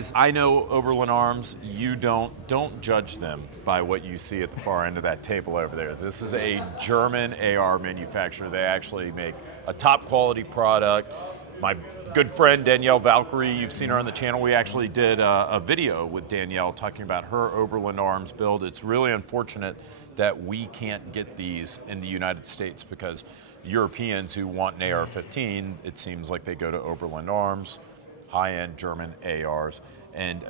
guys, I know Oberland Arms. You don't judge them by what you see at the far end of that table over there. This is a German AR manufacturer. They actually make a top quality product. My good friend Danielle Valkyrie, you've seen her on the channel. We actually did a video with Danielle talking about her Oberland Arms build. It's really unfortunate that we can't get these in the United States because Europeans who want an AR-15, it seems like they go to Oberland Arms, high-end German ARs, and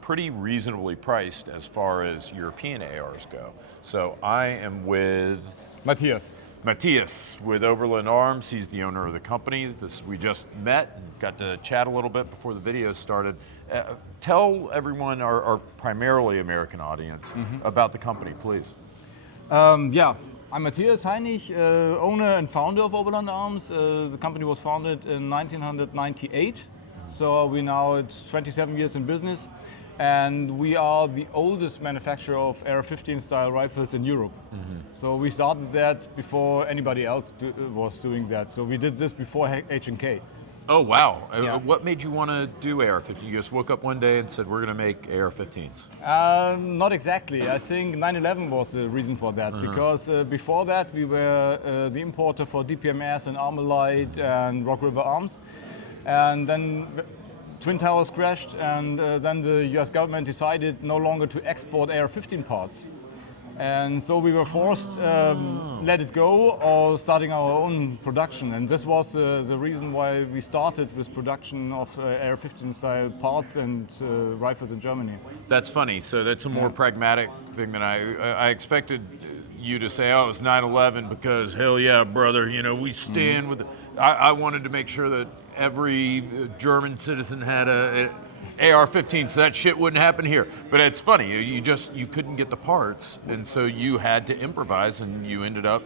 pretty reasonably priced as far as European ARs go. So I am with Matthias with Oberland Arms. He's the owner of the company. We just met, got to chat a little bit before the video started. Tell everyone, our primarily American audience, about the company, please. Yeah, I'm Matthias Heinig, owner and founder of Oberland Arms. The company was founded in 1998, so we're now at 27 years in business. And we are the oldest manufacturer of AR-15 style rifles in Europe. So we started that before anybody else was doing that. So we did this before H&K. Oh, wow. Yeah. What made you want to do AR-15? You just woke up one day and said, we're going to make AR-15s. Not exactly. I think 9/11 was the reason for that. Because before that, we were the importer for DPMS and Armalite and Rock River Arms. And then Twin Towers crashed, and then the US government decided no longer to export AR-15 parts. And so we were forced let it go or starting our own production. And this was the reason why we started with production of AR-15 style parts and rifles in Germany. That's funny. So that's a more pragmatic thing than I expected you to say, oh, it's 9/11 because hell yeah, brother, you know, we stand with, I wanted to make sure that every German citizen had a AR-15, so that shit wouldn't happen here. But it's funny, you couldn't get the parts, and so you had to improvise, and you ended up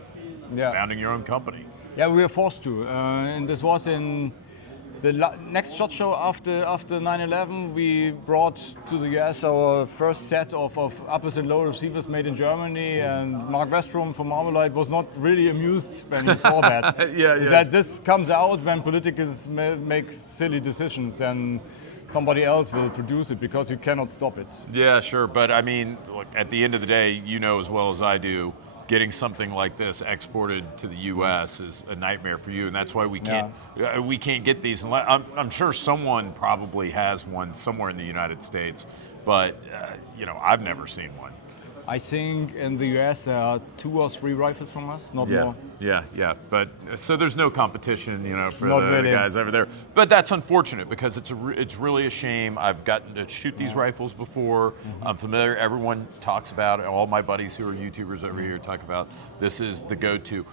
founding your own company. Yeah, we were forced to, and this was in the next SHOT Show after 9/11. We brought to the US our first set of uppers and lower receivers made in Germany, and Mark Westrom from Armalite was not really amused when he saw that. That this comes out when politicians make silly decisions, and somebody else will produce it because you cannot stop it. Yeah, sure, but I mean, look, at the end of the day, you know as well as I do, getting something like this exported to the U.S. is a nightmare for you, and that's why we can't get these. I'm sure someone probably has one somewhere in the United States, but you know, I've never seen one. I think in the US there are 2 or 3 rifles from us, not more. Yeah. But so there's no competition, you know, for Not the really. guys over there. But that's unfortunate because it's really a shame. I've gotten to shoot these rifles before. I'm familiar. Everyone talks about it. All my buddies who are YouTubers over here talk about this is the go-to.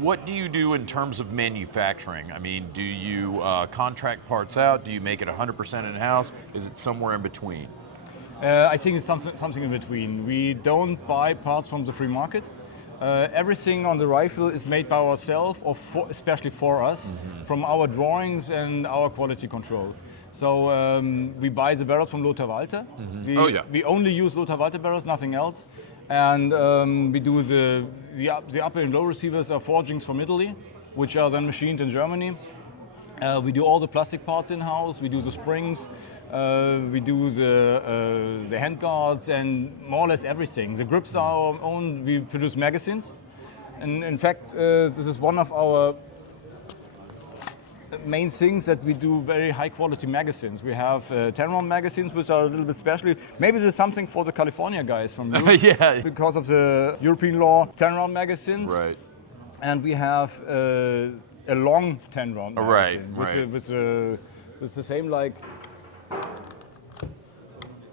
What do you do in terms of manufacturing? I mean, do you contract parts out? Do you make it 100% in-house? Is it somewhere in between? I think it's something in between. We don't buy parts from the free market. Everything on the rifle is made by ourselves, or especially for us, from our drawings and our quality control. So we buy the barrels from Lothar Walther. We only use Lothar Walther barrels, nothing else. And we do the upper and lower receivers are forgings from Italy, which are then machined in Germany. We do all the plastic parts in-house. We do the springs. We do the hand guards and more or less everything. The grips are our own. We produce magazines. And in fact, this is one of our main things that we do very high quality magazines. We have 10-round magazines, which are a little bit special. Maybe this is something for the California guys from you. Because of the European law, 10-round magazines. Right. And we have a long 10-round magazine. It's the same like,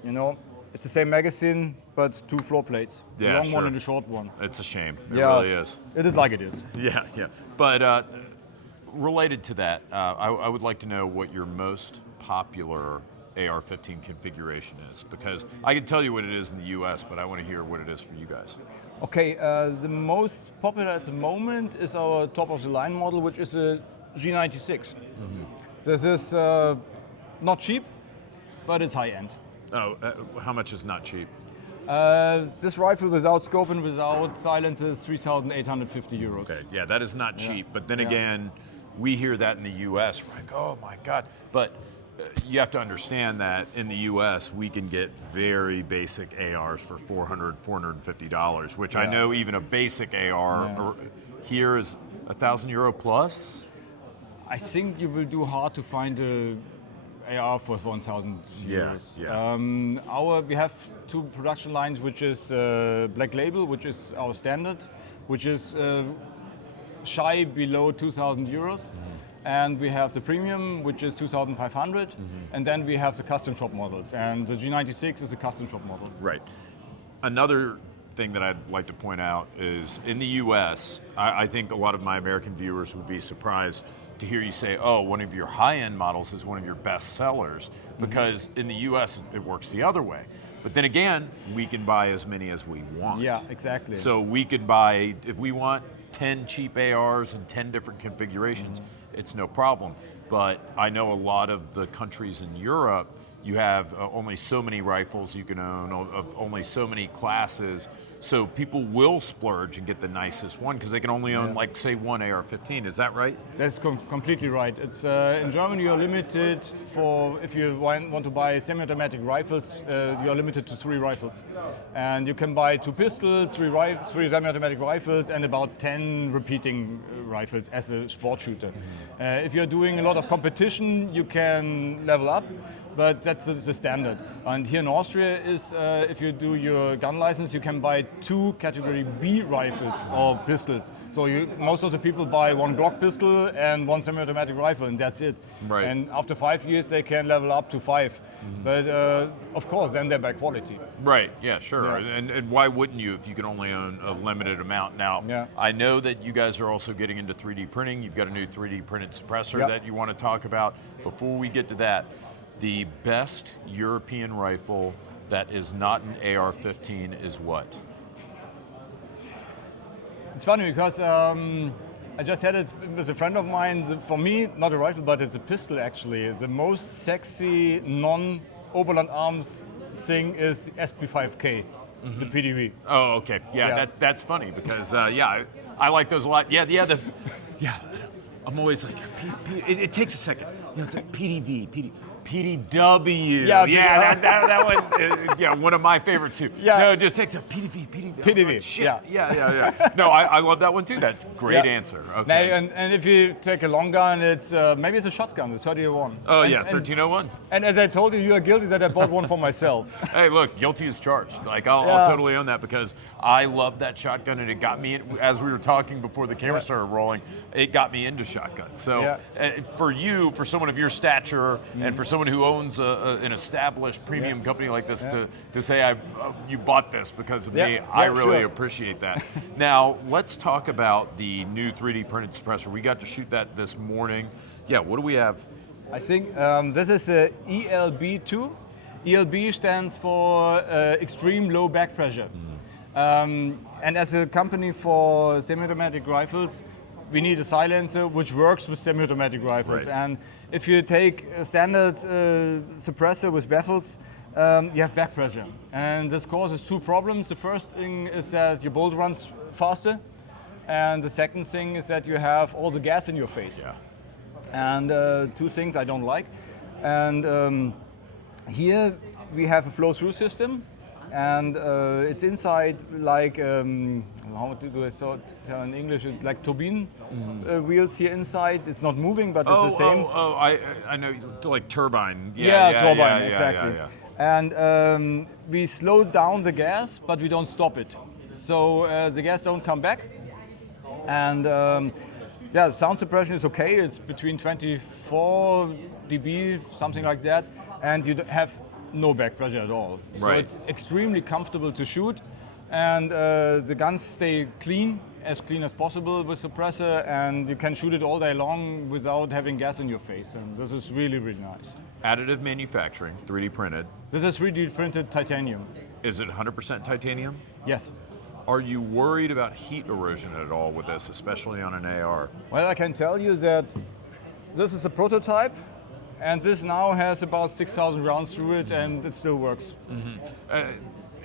you know, it's the same magazine, but 2 floor plates. Yeah, the long one and the short one. It's a shame. It really is. It is like it is. Yeah. But related to that, I would like to know what your most popular AR-15 configuration is, because I can tell you what it is in the US, but I want to hear what it is for you guys. Okay, the most popular at the moment is our top of the line model, which is a G96. This is not cheap, but it's high end. Oh, how much is not cheap? This rifle without scope and without silence is 3,850 euros. Okay, yeah, that is not cheap. But then again, we hear that in the US, we're like, oh my God. But you have to understand that in the U.S. we can get very basic ARs for $400, $450, which I know even a basic AR here is €1,000 plus. I think you will do hard to find a AR for 1,000 euros. We have two production lines, which is Black Label, which is our standard, which is shy below 2,000 euros. And we have the premium, which is 2,500, and then we have the custom shop models. And the G96 is a custom shop model. Right. Another thing that I'd like to point out is in the US, I think a lot of my American viewers would be surprised to hear you say, oh, one of your high-end models is one of your best sellers, because in the US it works the other way. But then again, we can buy as many as we want. Yeah, exactly. So we could buy, if we want 10 cheap ARs and 10 different configurations, it's no problem. But I know a lot of the countries in Europe, you have only so many rifles you can own, of only so many classes. So people will splurge and get the nicest one because they can only own, like, say, one AR-15. Is that right? That's completely right. It's in Germany you're limited for, if you want to buy semi-automatic rifles, you're limited to 3 rifles, and you can buy 2 pistols, 3 semi-automatic rifles, and about 10 repeating rifles as a sport shooter. If you're doing a lot of competition, you can level up. But that's the standard. And here in Austria is, if you do your gun license, you can buy 2 category B rifles or pistols. So most of the people buy 1 Glock pistol and 1 semi-automatic rifle, and that's it. Right. And after 5 years, they can level up to 5. But of course, then they're by quality. Right, yeah, sure. Yeah. And why wouldn't you if you can only own a limited amount? Now, I know that you guys are also getting into 3D printing. You've got a new 3D printed suppressor that you want to talk about. Before we get to that, the best European rifle that is not an AR-15 is what? It's funny because I just had it with a friend of mine. For me, not a rifle, but it's a pistol actually. The most sexy non-Oberland arms thing is SP5K, the PDV. Oh, okay. Yeah. That's funny because, I like those a lot. Yeah. I'm always like, it takes a second. It's like PDW. That one, one of my favorites too. No, it just takes a PDV. Like, shit. Yeah. No, I love that one too. That's great answer. Okay. And if you take a long gun, it's maybe it's a shotgun, the 3001. Oh, 1301. And as I told you, you are guilty that I bought one for myself. Hey, look, guilty as charged. Like, I'll totally own that because I love that shotgun, and it got me, as we were talking before the camera started rolling, it got me into shotguns. So for someone of your stature and for someone who owns an established premium company like this to say you bought this because of me, I really appreciate that. Now, let's talk about the new 3D printed suppressor. We got to shoot that this morning. Yeah, what do we have? I think this is a ELB2. ELB stands for extreme low back pressure. And as a company for semi-automatic rifles, we need a silencer which works with semi-automatic rifles. Right. And if you take a standard suppressor with baffles, you have back pressure. And this causes 2 problems. The first thing is that your bolt runs faster. And the second thing is that you have all the gas in your face. Yeah. And 2 things I don't like. And here we have a flow-through system. And it's inside like, how do I tell in English? It's like turbine wheels here inside. It's not moving, but it's the same. I know, like turbine. Turbine, exactly. And we slow down the gas, but we don't stop it. So the gas don't come back. And sound suppression is okay. It's between 24 dB, something like that. And you have no back pressure at all. Right. So it's extremely comfortable to shoot, and the guns stay clean as possible with suppressor, and you can shoot it all day long without having gas in your face, and this is really, really nice. Additive manufacturing, 3D printed. This is 3D printed titanium. Is it 100% titanium? Yes. Are you worried about heat erosion at all with this, especially on an AR? Well, I can tell you that this is a prototype, and this now has about 6,000 rounds through it, and it still works.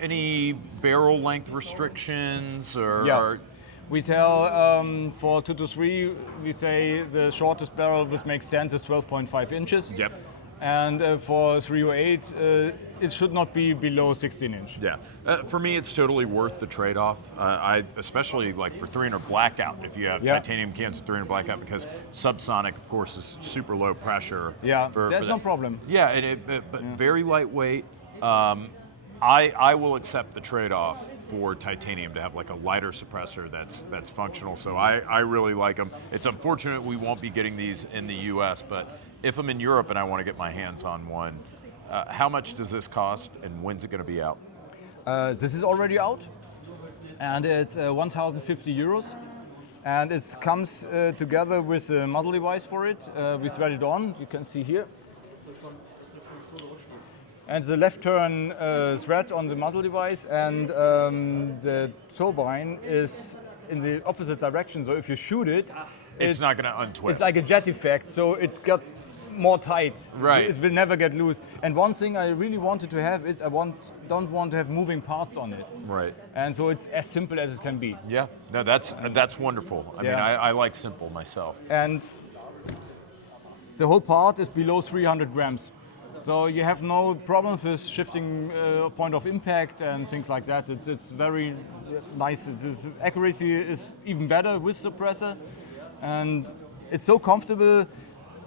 Any barrel length restrictions? We tell for 2 to 3, we say the shortest barrel which makes sense is 12.5 inches. Yep. And for 308, it should not be below 16 inch. Yeah, for me, it's totally worth the trade-off. I especially like for 300 blackout. If you have titanium cans with 300 blackout, because subsonic, of course, is super low pressure. Yeah, for that's that. no problem. Yeah, and but very lightweight. I will accept the trade-off for titanium to have like a lighter suppressor that's functional. So I really like them. It's unfortunate we won't be getting these in the U.S., but if I'm in Europe and I want to get my hands on one, how much does this cost, and when's it going to be out? This is already out, and it's 1,050 euros. And it comes together with a model device for it. We thread it on, you can see here. And the left turn thread on the model device, and the turbine is in the opposite direction. So if you shoot it, it's not going to untwist. It's like a jet effect, so it gets more tight. Right. So it will never get loose. And one thing I really wanted to have is don't want to have moving parts on it. Right. And so it's as simple as it can be. Yeah. No, that's wonderful. I mean, I like simple myself. And the whole part is below 300 grams. So you have no problems with shifting point of impact and things like that. It's very nice. Accuracy is even better with suppressor, and it's so comfortable.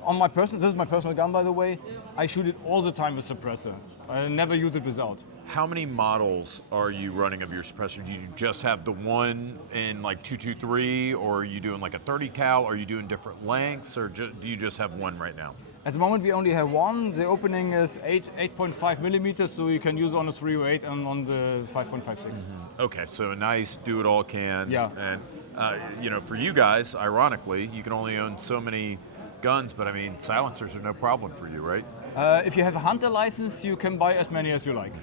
This is my personal gun, by the way. I shoot it all the time with suppressor. I never use it without. How many models are you running of your suppressor? Do you just have the one in like 223, or are you doing like a 30 cal? Are you doing different lengths, or do you just have one right now? At the moment, we only have one. The opening is 8.5 millimeters, so you can use on a 308 and on the 5.56. Mm-hmm. Okay, so a nice do-it-all can. Yeah. And for you guys, ironically, you can only own so many guns, but I mean, silencers are no problem for you, right? If you have a hunter license, you can buy as many as you like.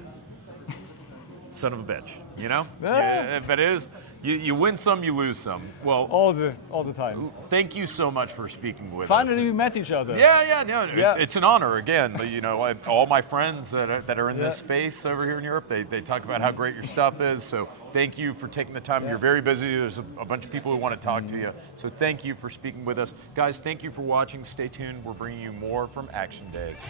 Son of a bitch, you know? Yeah. If it is, you win some, you lose some. Well, all the time. Thank you so much for speaking with us. Finally, we met each other. Yeah. It's an honor again. All my friends that are in this space over here in Europe, they talk about how great your stuff is. So thank you for taking the time. You're very busy. There's a bunch of people who want to talk to you. So thank you for speaking with us, guys. Thank you for watching. Stay tuned. We're bringing you more from Action Days.